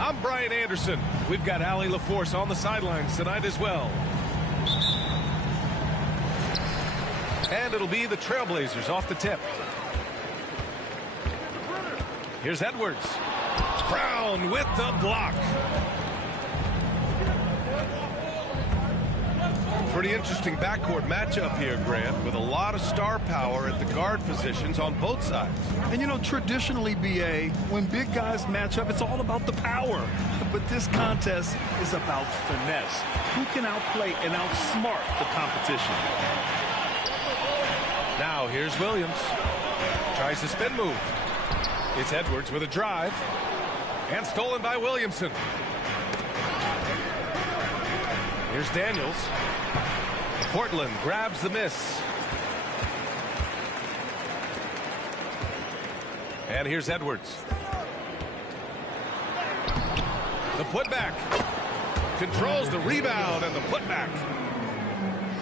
I'm Brian Anderson. We've got Allie LaForce on the sidelines tonight as well. And it'll be the Trailblazers off the tip. Here's Edwards. Brown with the block. Pretty interesting backcourt matchup here, Grant, with a lot of star power at the guard positions on both sides. And, you know, traditionally, B.A., when big guys match up, it's all about the power. But this contest is about finesse. Who can outplay and outsmart the competition? Now, here's Williams. Tries the spin move. It's Edwards with a drive. And stolen by Williamson. Here's Daniels. Portland grabs the miss. And here's Edwards. The putback. Controls the rebound and the putback.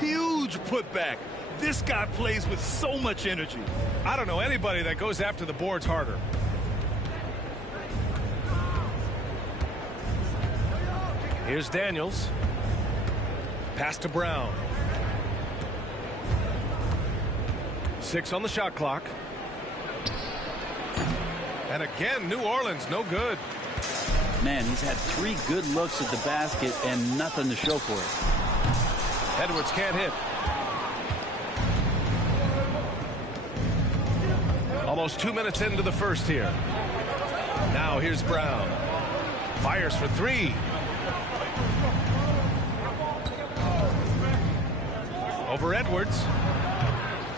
Huge putback. This guy plays with so much energy. I don't know anybody that goes after the boards harder. Here's Daniels. Pass to Brown. 6 on the shot clock. And again, New Orleans, no good. Man, he's had 3 good looks at the basket and nothing to show for it. Edwards can't hit. Almost 2 minutes into the first here. Now here's Brown. Fires for 3. Over Edwards.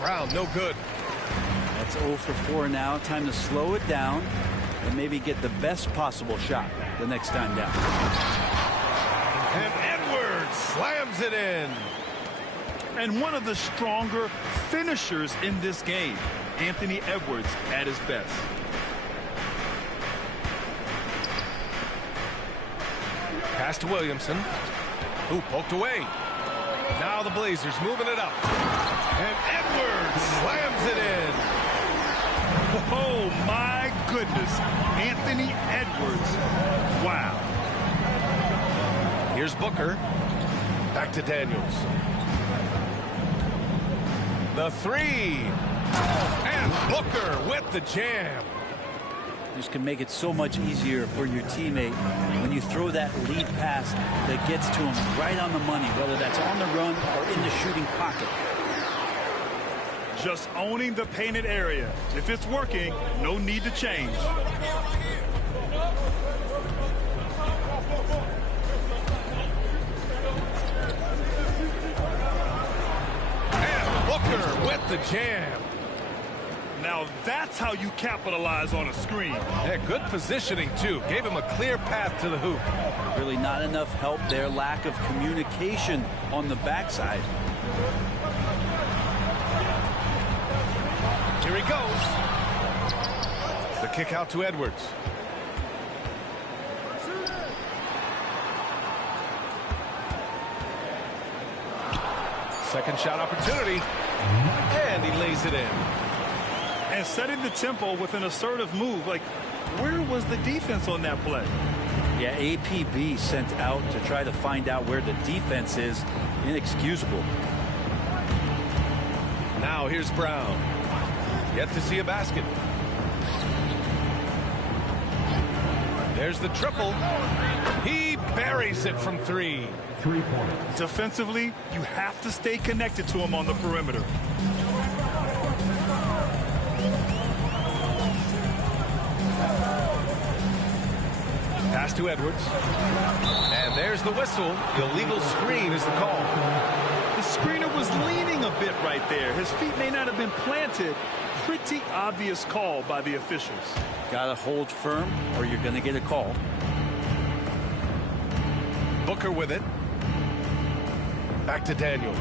Brown, no good. That's 0 for 4 now. Time to slow it down and maybe get the best possible shot the next time down. And Edwards slams it in. And one of the stronger finishers in this game, Anthony Edwards at his best. Pass to Williamson, who poked away. Now the Blazers moving it up. And Edwards slams it in. Oh, my goodness. Anthony Edwards. Wow. Here's Booker. Back to Daniels. The 3. And Booker with the jam. This can make it so much easier for your teammate when you throw that lead pass that gets to him right on the money, whether that's on the run or in the shooting pocket. Just owning the painted area. If it's working, no need to change. And Booker with the jam. Now that's how you capitalize on a screen. Yeah, good positioning, too. Gave him a clear path to the hoop. Really not enough help there. Lack of communication on the backside. Here he goes. The kick out to Edwards. Second shot opportunity. And he lays it in. And setting the tempo with an assertive move. Like, where was the defense on that play? Yeah, APB sent out to try to find out where the defense is. Inexcusable. Now here's Brown. Yet to see a basket. There's the triple. He buries it from 3. 3 points. Defensively, you have to stay connected to him on the perimeter. Pass to Edwards. And there's the whistle. Illegal screen is the call. The screener was leaning a bit right there. His feet may not have been planted. Pretty obvious call by the officials. Gotta hold firm or you're gonna get a call. Booker with it. Back to Daniels.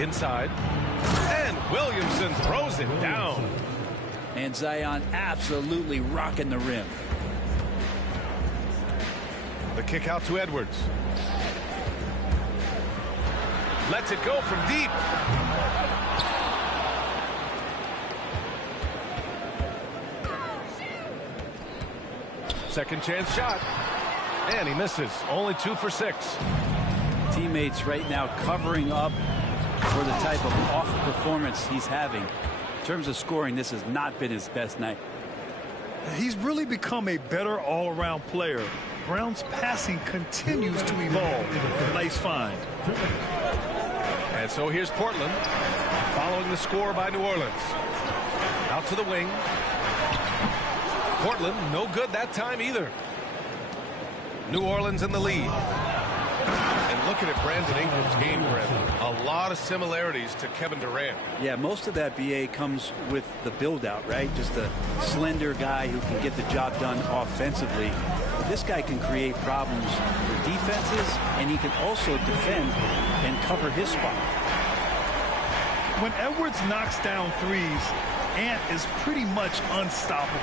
Inside. And Williamson throws it down. And Zion absolutely rocking the rim. The kick out to Edwards. Lets it go from deep. Second chance shot. And he misses. Only 2 for 6. Teammates right now covering up for the type of off performance he's having. In terms of scoring, this has not been his best night. He's really become a better all-around player. Brown's passing continues to evolve. Nice find. And so here's Portland, following the score by New Orleans. Out to the wing. Portland, no good that time either. New Orleans in the lead. And looking at Brandon Ingram's game, Brandon, a lot of similarities to Kevin Durant. Yeah, most of that, BA, comes with the build-out, right? Just a slender guy who can get the job done offensively. This guy can create problems for defenses, and he can also defend and cover his spot. When Edwards knocks down threes, Ant is pretty much unstoppable.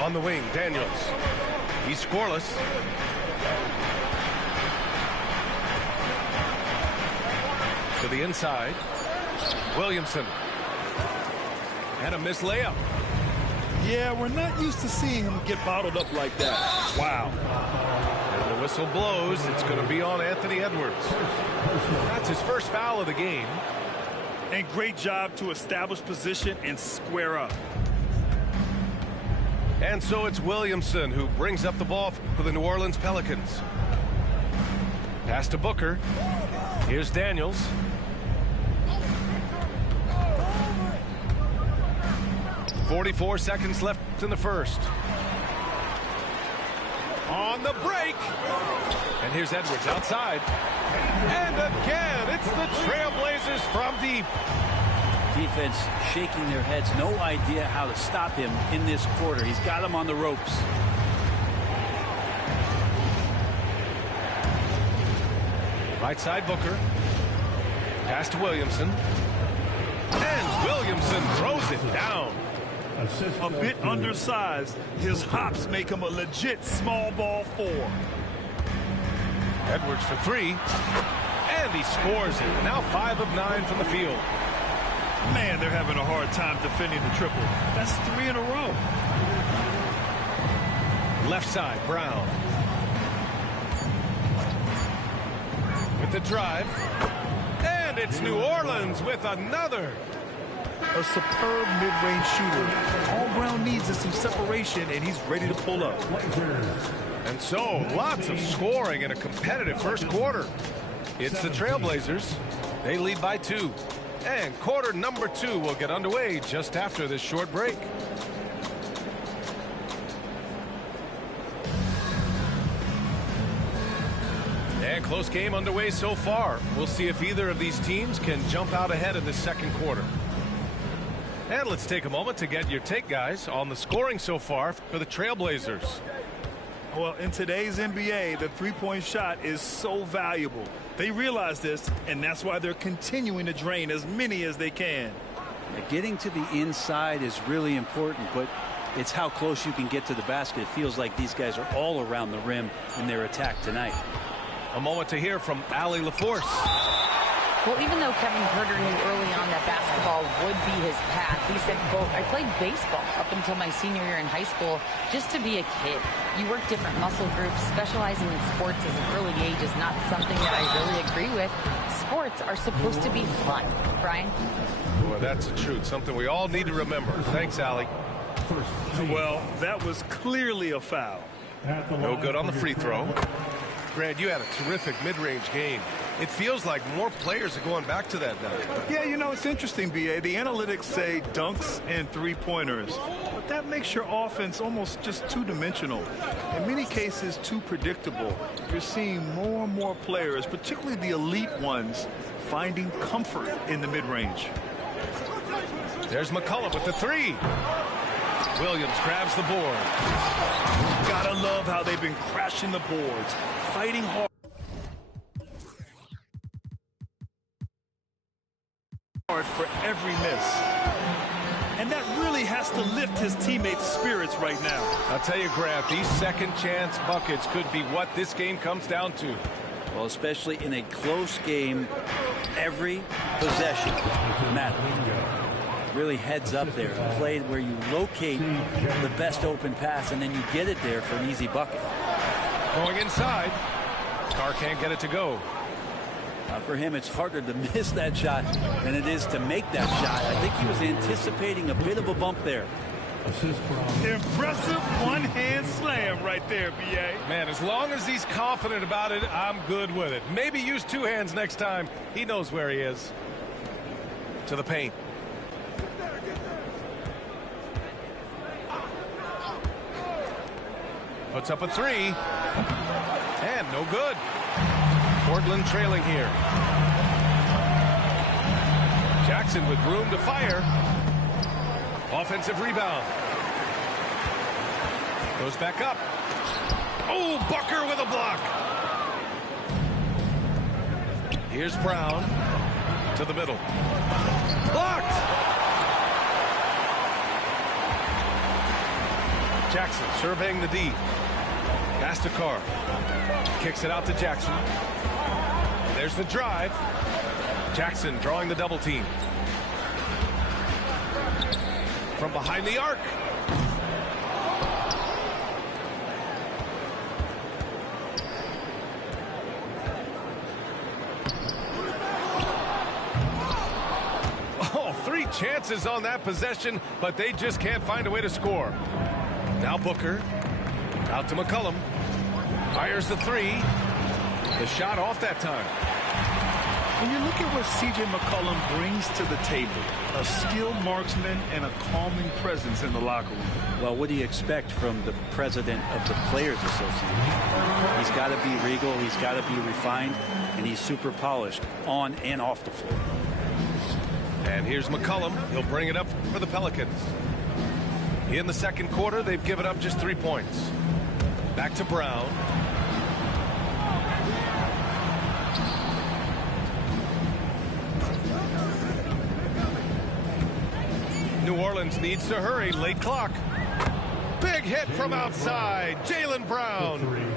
On the wing, Daniels. He's scoreless. To the inside. Williamson. And a missed layup. Yeah, we're not used to seeing him get bottled up like that. Wow. And the whistle blows. It's going to be on Anthony Edwards. That's his first foul of the game. And great job to establish position and square up. And so it's Williamson who brings up the ball for the New Orleans Pelicans. Pass to Booker. Here's Daniels. .44 seconds left in the first. On the break. And here's Edwards outside. And again, it's the Trailblazers from deep. Defense shaking their heads. No idea how to stop him in this quarter. He's got him on the ropes. Right side Booker. Pass to Williamson. And Williamson throws it down. A bit undersized. His hops make him a legit small ball 4. Edwards for 3. And he scores it. Now 5 of 9 from the field. Man, they're having a hard time defending the triple. That's 3 in a row. Left side, Brown. With the drive. And it's New Orleans with another. A superb mid-range shooter. All Brown needs is some separation, and he's ready to pull up. And so, lots of scoring in a competitive first quarter. It's the Trailblazers. They lead by 2. And quarter number 2 will get underway just after this short break. And close game underway so far. We'll see if either of these teams can jump out ahead in the second quarter. And let's take a moment to get your take, guys, on the scoring so far for the Trailblazers. Well, in today's NBA, the three-point shot is so valuable. They realize this, and that's why they're continuing to drain as many as they can. Getting to the inside is really important, but it's how close you can get to the basket. It feels like these guys are all around the rim in their attack tonight. A moment to hear from Allie LaForce. Well, even though Kevin Huerter knew early on that basketball would be his path, he said, quote, I played baseball up until my senior year in high school just to be a kid. You work different muscle groups. Specializing in sports as an early age is not something that I really agree with. Sports are supposed to be fun. Brian? Well, that's the truth. Something we all need to remember. Thanks, Allie. Well, that was clearly a foul. No good on the free throw. Grant, you had a terrific mid-range game. It feels like more players are going back to that now. Yeah, you know, it's interesting, B.A. The analytics say dunks and three-pointers. But that makes your offense almost just two-dimensional. In many cases, too predictable. You're seeing more and more players, particularly the elite ones, finding comfort in the mid-range. There's McCullough with the 3. Williams grabs the board. Gotta love how they've been crashing the boards, fighting hard for every miss. And that really has to lift his teammates' spirits right now. I'll tell you, Grant, these second chance buckets could be what this game comes down to. Well, especially in a close game, every possession matters. really heads up there. A play where you locate the best open pass and then you get it there for an easy bucket. Going inside. Carr can't get it to go. For him, it's harder to miss that shot than it is to make that shot. I think he was anticipating a bit of a bump there. Impressive one-hand slam right there, B.A. Man, as long as he's confident about it, I'm good with it. Maybe use two hands next time. He knows where he is. To the paint. Puts up a three. And no good. Portland trailing here. Jackson with room to fire. Offensive rebound. Goes back up. Oh, Booker with a block. Here's Brown to the middle. Blocked. Jackson surveying the D. Pass to Carr. Kicks it out to Jackson. There's the drive. Jackson drawing the double team. From behind the arc. Oh, 3 chances on that possession, but they just can't find a way to score. Now Booker. Out to McCollum. Fires the three. The shot off that time. When you look at what C.J. McCollum brings to the table, a skilled marksman and a calming presence in the locker room. Well, what do you expect from the president of the Players Association? He's got to be regal, he's got to be refined, and he's super polished on and off the floor. And here's McCollum. He'll bring it up for the Pelicans. In the second quarter, they've given up just 3 points. Back to Brown. New Orleans needs to hurry. Late clock. Big hit from outside. Jaylen Brown.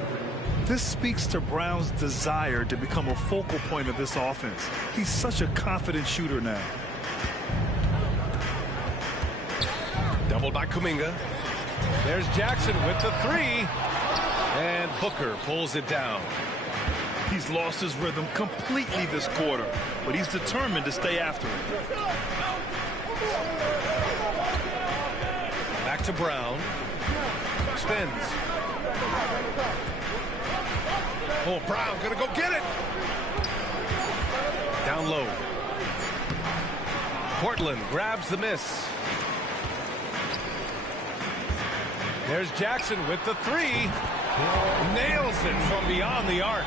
This speaks to Brown's desire to become a focal point of this offense. He's such a confident shooter now. Doubled by Kuminga. There's Jackson with the three. And Booker pulls it down. He's lost his rhythm completely this quarter, but he's determined to stay after it. Back to Brown. Spins. Oh, Brown gonna go get it. Down low. Portland grabs the miss. There's Jackson with the three. Nails it from beyond the arc.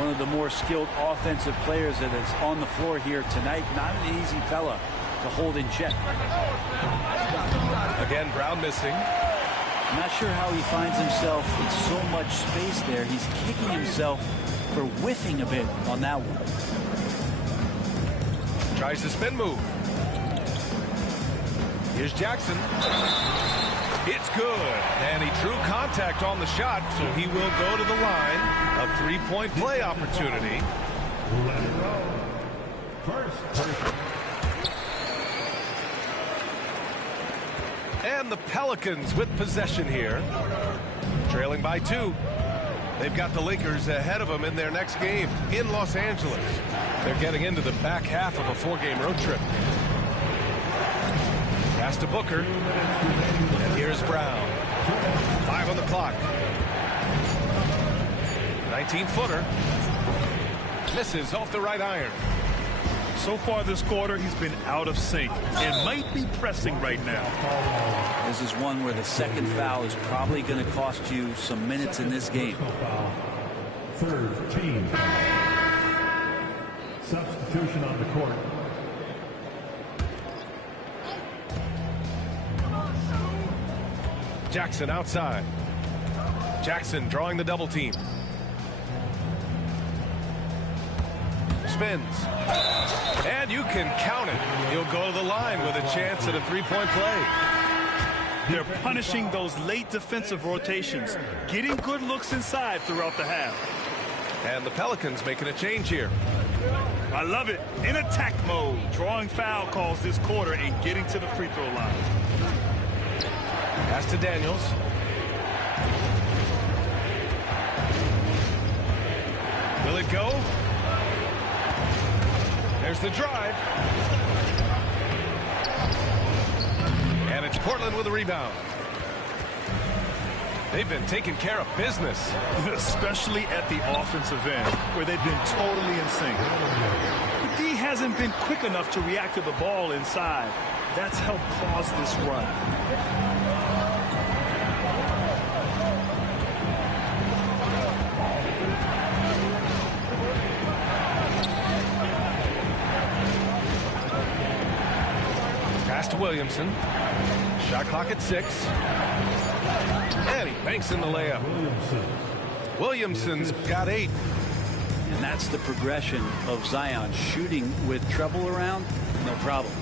One of the more skilled offensive players that is on the floor here tonight. Not an easy fella to hold in check. Again, Brown missing. I'm not sure how he finds himself in so much space there. He's kicking himself for whiffing a bit on that one. Tries the spin move. Here's Jackson. It's good. And he drew contact on the shot, so he will go to the line. A three-point play opportunity. And the Pelicans with possession here. Trailing by 2. They've got the Lakers ahead of them in their next game in Los Angeles. They're getting into the back half of a 4-game road trip. Pass to Booker. And here's Brown. 5 on the clock. 19-footer. Misses off the right iron. So far this quarter, he's been out of sync and might be pressing right now. This is one where the second foul is probably going to cost you some minutes in this game. Third team. Substitution on the court. Jackson outside. Jackson drawing the double team. Spins. And you can count it. He'll go to the line with a chance at a three-point play. They're punishing those late defensive rotations, getting good looks inside throughout the half. And the Pelicans making a change here. I love it. In attack mode, drawing foul calls this quarter and getting to the free throw line. Pass to Daniels. Will it go? There's the drive. And it's Portland with a rebound. They've been taking care of business. Especially at the offensive end, where they've been totally in sync. The D hasn't been quick enough to react to the ball inside. That's helped cause this run. Pass to Williamson. Shot clock at 6. And he banks in the layup. Williamson's got 8. And that's the progression of Zion. Shooting with treble around, no problem.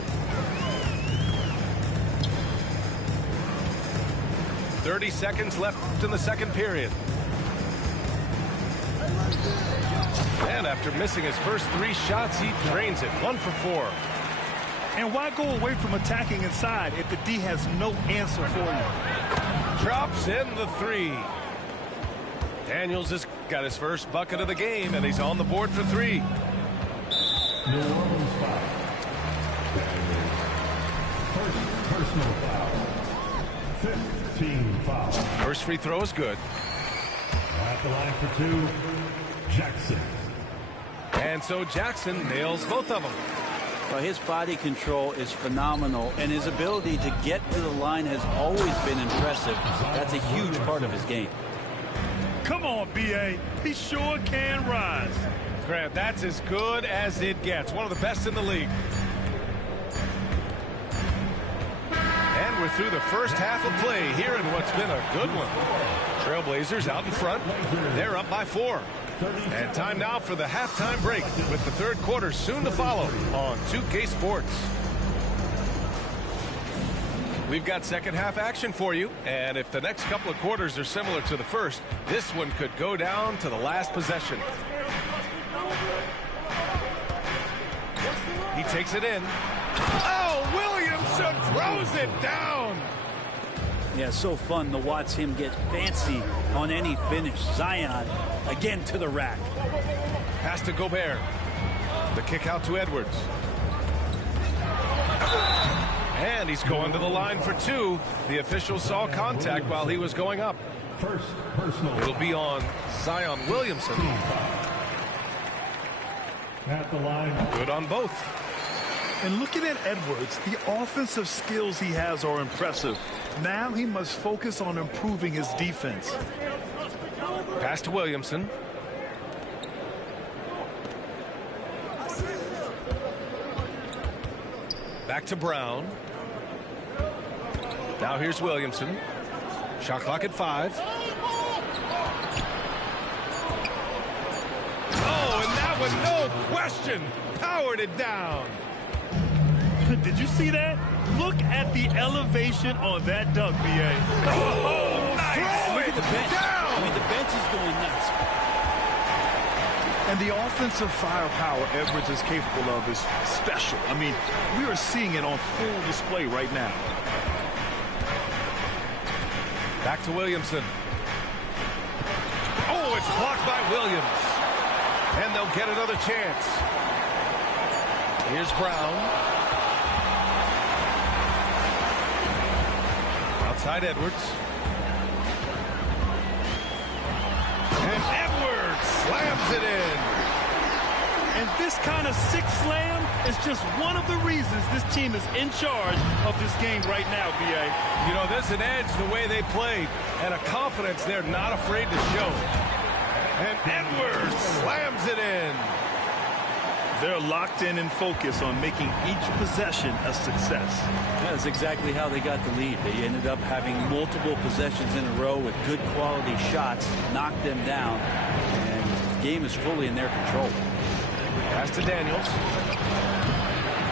30 seconds left in the second period. And after missing his first 3 shots, he drains it. 1 for 4. And why go away from attacking inside if the D has no answer for you? Drops in the 3. Daniels has got his first bucket of the game, and he's on the board for 3. New Orleans foul. First personal foul. 5th team foul. First free throw is good. At the line for 2, Jackson. And so Jackson nails both of them. Well, his body control is phenomenal, and his ability to get to the line has always been impressive. That's a huge part of his game. Come on, B.A. He sure can rise. Grant, that's as good as it gets. One of the best in the league. And we're through the first half of play here in what's been a good one. Trailblazers out in front. They're up by 4. And time now for the halftime break, with the third quarter soon to follow on 2K Sports. We've got second half action for you, and if the next couple of quarters are similar to the first, this one could go down to the last possession. He takes it in. Oh, Williamson throws it down. Yeah, so fun to watch him get fancy on any finish. Zion again to the rack. Pass to Gobert. The kick out to Edwards. And he's going to the line for 2. The official saw contact while he was going up. First personal. It'll be on Zion Williamson. At the line. Good on both. And looking at Edwards, the offensive skills he has are impressive. Now he must focus on improving his defense. Pass to Williamson. Back to Brown. Now here's Williamson. Shot clock at 5. Oh, and that one, no question, powered it down. Did you see that? Look at the elevation on that dunk, B.A. Oh, nice. Look at the bench. Down. I mean, the bench is going nuts. And the offensive firepower Edwards is capable of is special. I mean, we are seeing it on full display right now. Back to Williamson. Oh, it's blocked by Williams. And they'll get another chance. Here's Brown. Outside Edwards. And Edwards slams it in. And this kind of sick slam is just one of the reasons this team is in charge of this game right now, B.A. You know, there's an edge the way they played and a confidence they're not afraid to show. And Edwards slams it in. They're locked in and focused on making each possession a success. That's exactly how they got the lead. They ended up having multiple possessions in a row with good quality shots, knocked them down, and the game is fully in their control. Pass to Daniels.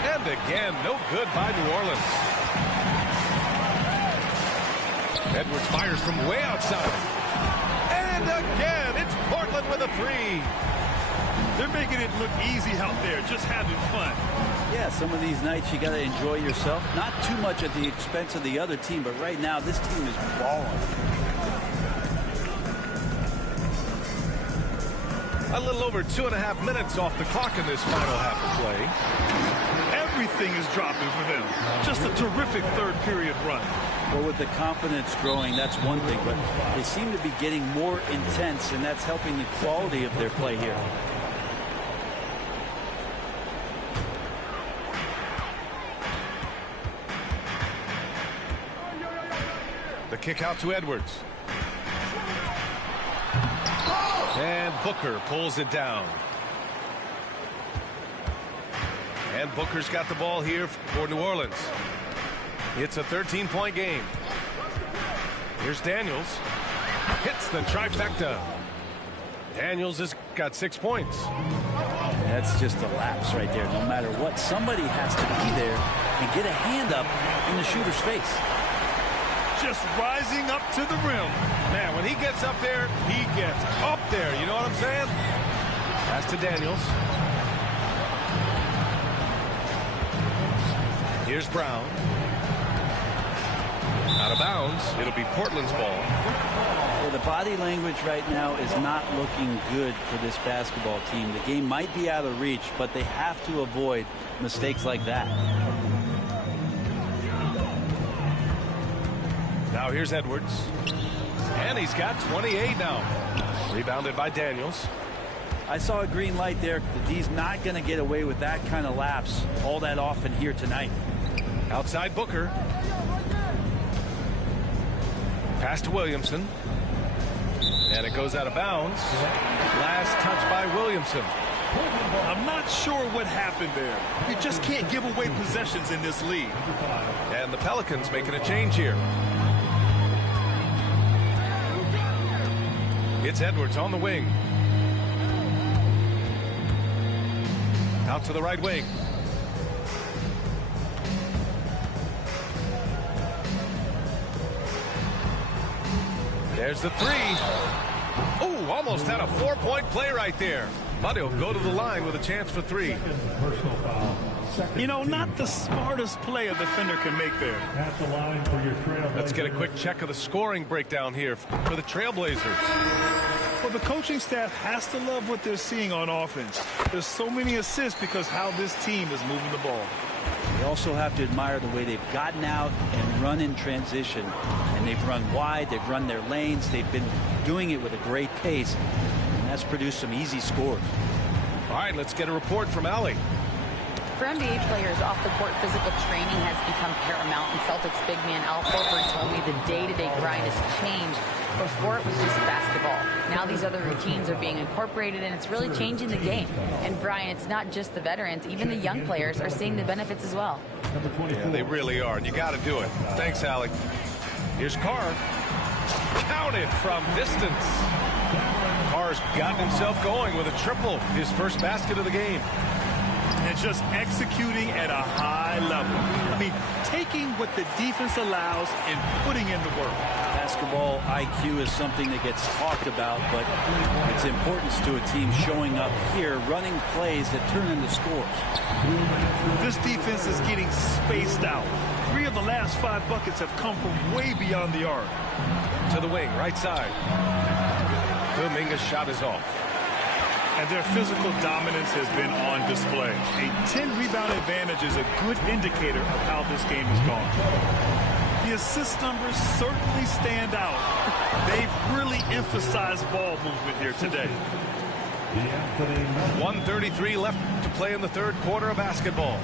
And again, no good by New Orleans. Edwards fires from way outside. And again, it's Portland with a 3. They're making it look easy out there, just having fun. Yeah, some of these nights you got to enjoy yourself. Not too much at the expense of the other team, but right now this team is balling. A little over 2.5 minutes off the clock in this final half of play. Everything is dropping for them. Just a terrific third period run. Well, with the confidence growing, that's one thing, but they seem to be getting more intense, and that's helping the quality of their play here. The kick out to Edwards. And Booker pulls it down. And Booker's got the ball here for New Orleans. It's a 13-point game. Here's Daniels. Hits the trifecta. Daniels has got 6 points. That's just a lapse right there. No matter what, somebody has to be there and get a hand up in the shooter's face. Just rising up to the rim. Man, when he gets up there, he gets up there. You know what I'm saying? Pass to Daniels. Here's Brown. Out of bounds. It'll be Portland's ball. Well, the body language right now is not looking good for this basketball team. The game might be out of reach, but they have to avoid mistakes like that. Now here's Edwards. And he's got 28 now. Rebounded by Daniels. I saw a green light there. The D's not going to get away with that kind of lapse all that often here tonight. Outside Booker. Pass to Williamson. And it goes out of bounds. Last touch by Williamson. I'm not sure what happened there. You just can't give away possessions in this league. And the Pelicans making a change here. It's Edwards on the wing. Out to the right wing. There's the three. Oh, almost had a 4-point play right there. But he'll go to the line with a chance for 3. Personal foul. You know, not the smartest play a defender can make there. At the line for your Trailblazers. Let's get a quick check of the scoring breakdown here for the Trailblazers. Well, the coaching staff has to love what they're seeing on offense. There's so many assists because how this team is moving the ball. They also have to admire the way they've gotten out and run in transition. And they've run wide, they've run their lanes, they've been doing it with a great pace. And that's produced some easy scores. All right, let's get a report from Allie. For NBA players, off-the-court physical training has become paramount, and Celtics big man Al Horford told me the day-to-day grind has changed. Before it was just basketball. Now these other routines are being incorporated, and it's really changing the game. And Brian, it's not just the veterans, even the young players are seeing the benefits as well. Yeah, they really are, and you got to do it. Thanks, Allie. Here's Carr. Counted from distance. Carr's gotten himself going with a triple, his first basket of the game. And just executing at a high level. I mean, taking what the defense allows and putting in the work. Basketball IQ is something that gets talked about, but its importance to a team showing up here, running plays that turn into scores. This defense is getting spaced out. 3 of the last 5 buckets have come from way beyond the arc. To the wing, right side. Kuminga's shot is off. And their physical dominance has been on display. A 10-rebound advantage is a good indicator of how this game has gone. The assist numbers certainly stand out. They've really emphasized ball movement here today. 1:33 left to play in the third quarter of basketball.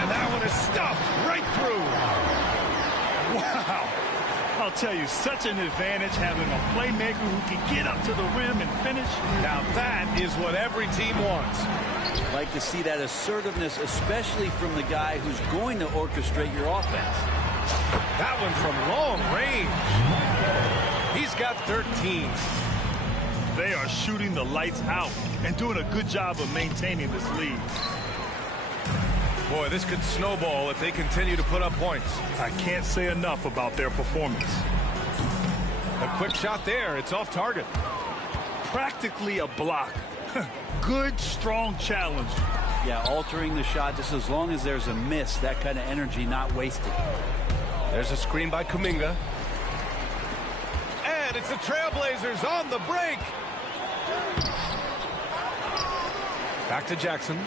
And that one is stuffed right through. Wow. I'll tell you, such an advantage having a playmaker who can get up to the rim and finish. Now that is what every team wants. Like to see that assertiveness, especially from the guy who's going to orchestrate your offense. That one from long range. He's got 13. They are shooting the lights out and doing a good job of maintaining this lead. Boy, this could snowball if they continue to put up points. I can't say enough about their performance. A quick shot there. It's off target. practically a block. Good, strong challenge. Yeah, altering the shot just as long as there's a miss, that kind of energy not wasted. There's a screen by Kuminga. And it's the Trailblazers on the break. Back to Jackson.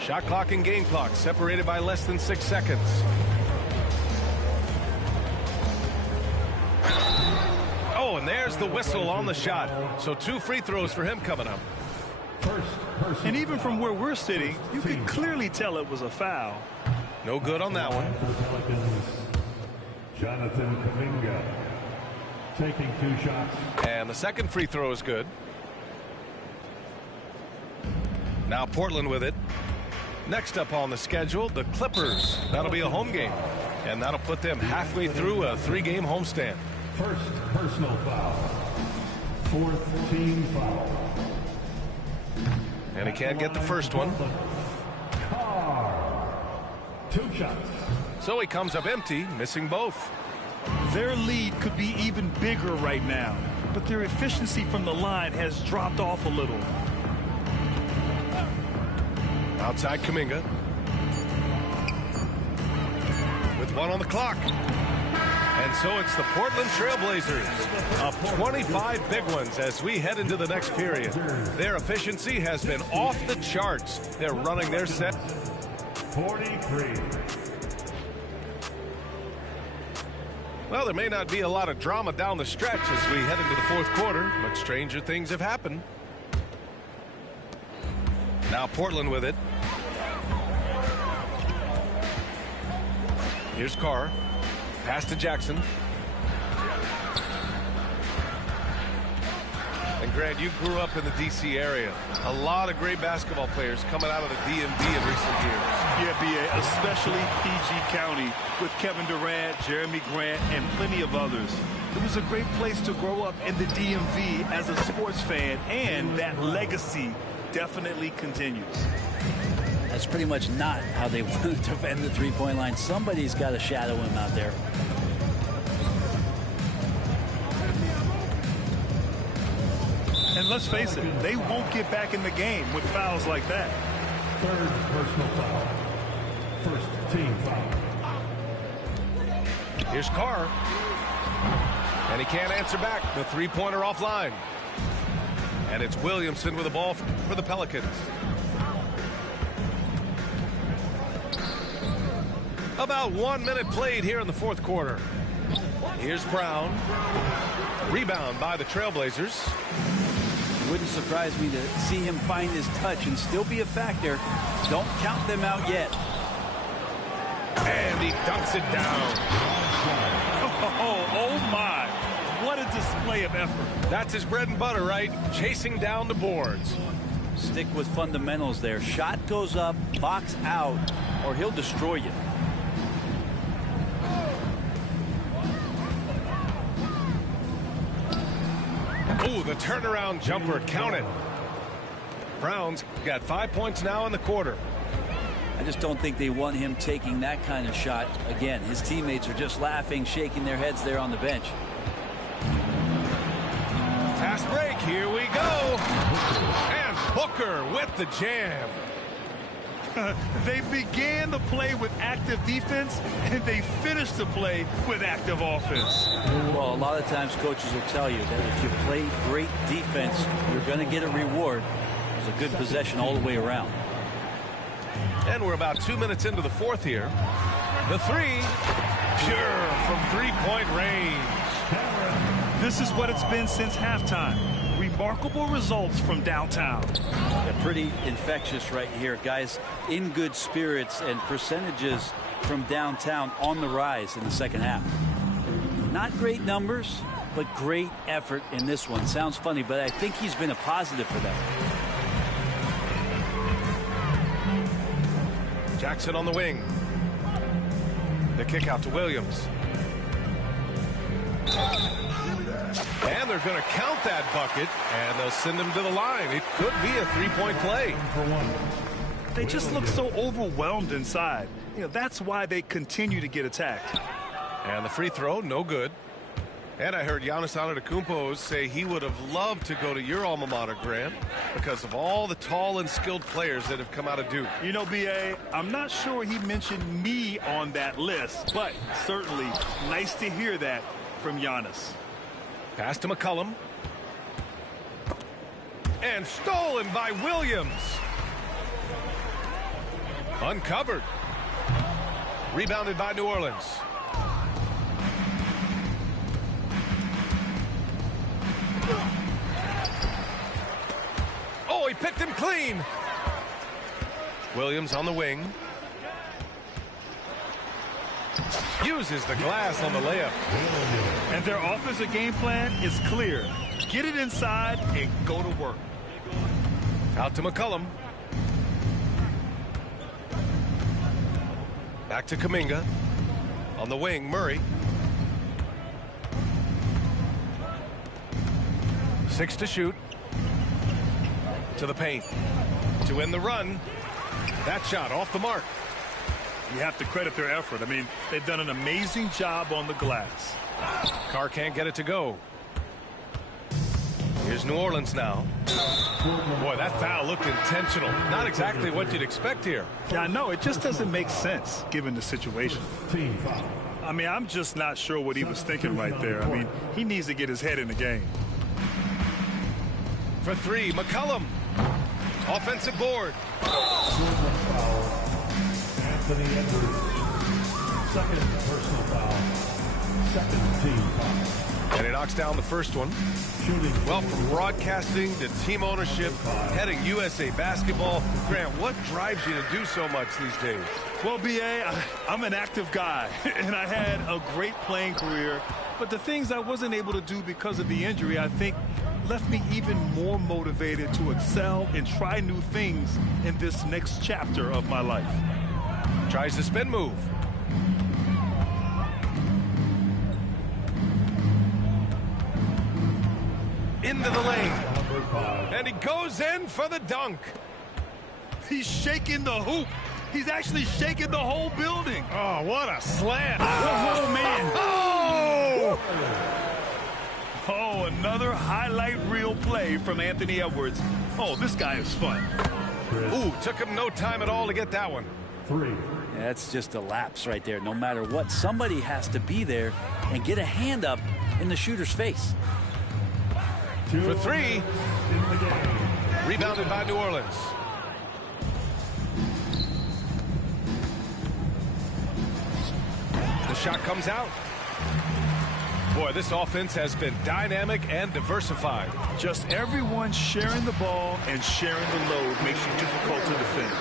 Shot clock and game clock separated by less than 6 seconds. Oh, and there's the whistle on the shot. So 2 free throws for him coming up. And even from where we're sitting, you could clearly tell it was a foul. No good on that one. Jonathan Kuminga taking 2 shots. And the second free throw is good. Now Portland with it. Next up on the schedule, the Clippers. That'll be a home game. And that'll put them halfway through a 3-game homestand. First personal foul. 4th team foul. And he can't get the first one. Carr. 2 shots. So he comes up empty, missing both. Their lead could be even bigger right now, but their efficiency from the line has dropped off a little. Outside Kuminga. With 1 on the clock. And so it's the Portland Trailblazers up 25 big ones as we head into the next period. Their efficiency has been off the charts. They're running their set. 43. Well, there may not be a lot of drama down the stretch as we head into the 4th quarter, but stranger things have happened. Now Portland with it. Here's Carr. Pass to Jackson. And Grant, you grew up in the D.C. area. A lot of great basketball players coming out of the DMV in recent years. Yeah, B.A., especially PG County with Kevin Durant, Jeremy Grant, and plenty of others. It was a great place to grow up in the DMV as a sports fan, and that legacy definitely continues. That's pretty much not how they want to defend the 3-point line. Somebody's got to shadow him out there. And let's face it, they won't get back in the game with fouls like that. 3rd personal foul. 1st team foul. Here's Carr. And he can't answer back. The 3-pointer offline. And it's Williamson with the ball for the Pelicans. About 1 minute played here in the 4th quarter. Here's Brown. Rebound by the Trailblazers. Wouldn't surprise me to see him find his touch and still be a factor. Don't count them out yet. And he dunks it down. Oh my. What a display of effort. That's his bread and butter, right? Chasing down the boards. Stick with fundamentals there. Shot goes up, box out, or he'll destroy you. Oh, the turnaround jumper. Count it. Brown's got 5 points now in the quarter. I just don't think they want him taking that kind of shot again. His teammates are just laughing, shaking their heads there on the bench. Fast break. Here we go. And Booker with the jam. They began the play with active defense, and they finished the play with active offense. Well, a lot of times coaches will tell you that if you play great defense, you're going to get a reward. It's a good possession all the way around. And we're about 2 minutes into the 4th here. The 3, pure from 3-point range. This is what it's been since halftime. Remarkable results from downtown. They're pretty infectious right here, guys. In good spirits, and percentages from downtown on the rise in the second half. Not great numbers, but great effort in this one. Sounds funny, but I think he's been a positive for them. Jackson on the wing. The kick out to Williams. And they're going to count that bucket, and they'll send him to the line. It could be a 3-point play. They just look so overwhelmed inside. You know, that's why they continue to get attacked. And the free throw, no good. And I heard Giannis Antetokounmpo say he would have loved to go to your alma mater, Grant, because of all the tall and skilled players that have come out of Duke. You know, B.A., I'm not sure he mentioned me on that list, but certainly nice to hear that from Giannis. Pass to McCollum. And stolen by Williams. Uncovered. Rebounded by New Orleans. Oh, he picked him clean. Williams on the wing. Uses the glass on the layup. And their offensive game plan is clear. Get it inside and go to work. Out to McCollum. Back to Kuminga. On the wing, Murray. 6 to shoot. To the paint. To end the run. That shot off the mark. You have to credit their effort. I mean, they've done an amazing job on the glass. Carr can't get it to go. Here's New Orleans now. Boy, that foul looked intentional. Not exactly what you'd expect here. Yeah, I know. It just doesn't make sense given the situation. Team foul. I mean, I'm just not sure what he was thinking right there. I mean, he needs to get his head in the game. For 3, McCollum. Offensive board. Foul. Anthony Edwards. Second personal foul. Second team foul. And he knocks down the first one. Shooting. Well, from broadcasting to team ownership, heading USA Basketball, Grant, what drives you to do so much these days? Well, B.A., I'm an active guy, and I had a great playing career. But the things I wasn't able to do because of the injury, I think, left me even more motivated to excel and try new things in this next chapter of my life. Tries the spin move. Into the lane. And he goes in for the dunk. He's shaking the hoop. He's actually shaking the whole building. Oh, what a slam. Oh, man. Oh! Oh, another highlight reel play from Anthony Edwards. Oh, this guy is fun. Ooh, took him no time at all to get that one. 3. That's just a lapse right there. No matter what, somebody has to be there and get a hand up in the shooter's face. For 3. Rebounded by New Orleans. The shot comes out. Boy, this offense has been dynamic and diversified. Just everyone sharing the ball and sharing the load makes you difficult to defend.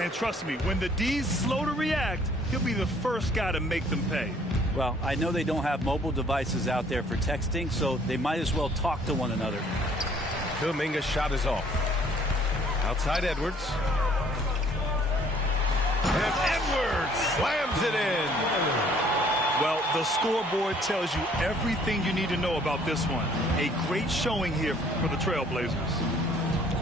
And trust me, when the D's slow to react, he'll be the first guy to make them pay. Well, I know they don't have mobile devices out there for texting, so they might as well talk to one another. Kuminga's shot is off. Outside Edwards. And Edwards slams it in. Well, the scoreboard tells you everything you need to know about this one. A great showing here for the Trailblazers.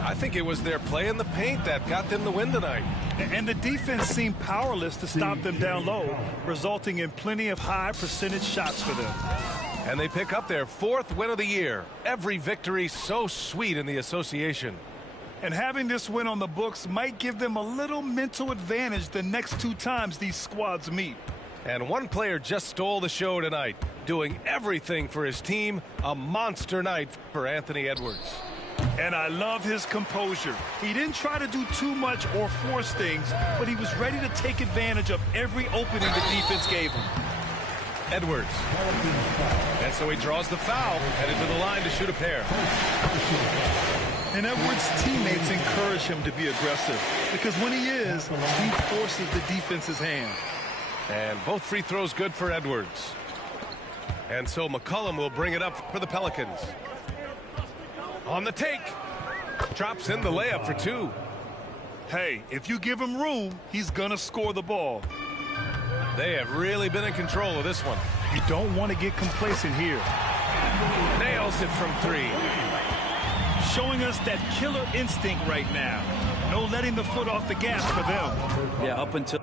I think it was their play in the paint that got them the win tonight. And the defense seemed powerless to stop them down low, resulting in plenty of high percentage shots for them. And they pick up their 4th win of the year. Every victory so sweet in the association. And having this win on the books might give them a little mental advantage the next 2 times these squads meet. And one player just stole the show tonight, doing everything for his team. A monster night for Anthony Edwards. And I love his composure. He didn't try to do too much or force things, but he was ready to take advantage of every opening the defense gave him. Edwards. And so he draws the foul, headed to the line to shoot a pair. And Edwards' teammates encourage him to be aggressive, because when he is, he forces the defense's hand. And both free throws good for Edwards. And so McCollum will bring it up for the Pelicans. On the take. Drops in the layup for 2. Hey, if you give him room, he's going to score the ball. They have really been in control of this one. You don't want to get complacent here. Nails it from 3. Showing us that killer instinct right now. No letting the foot off the gas for them. Yeah, up until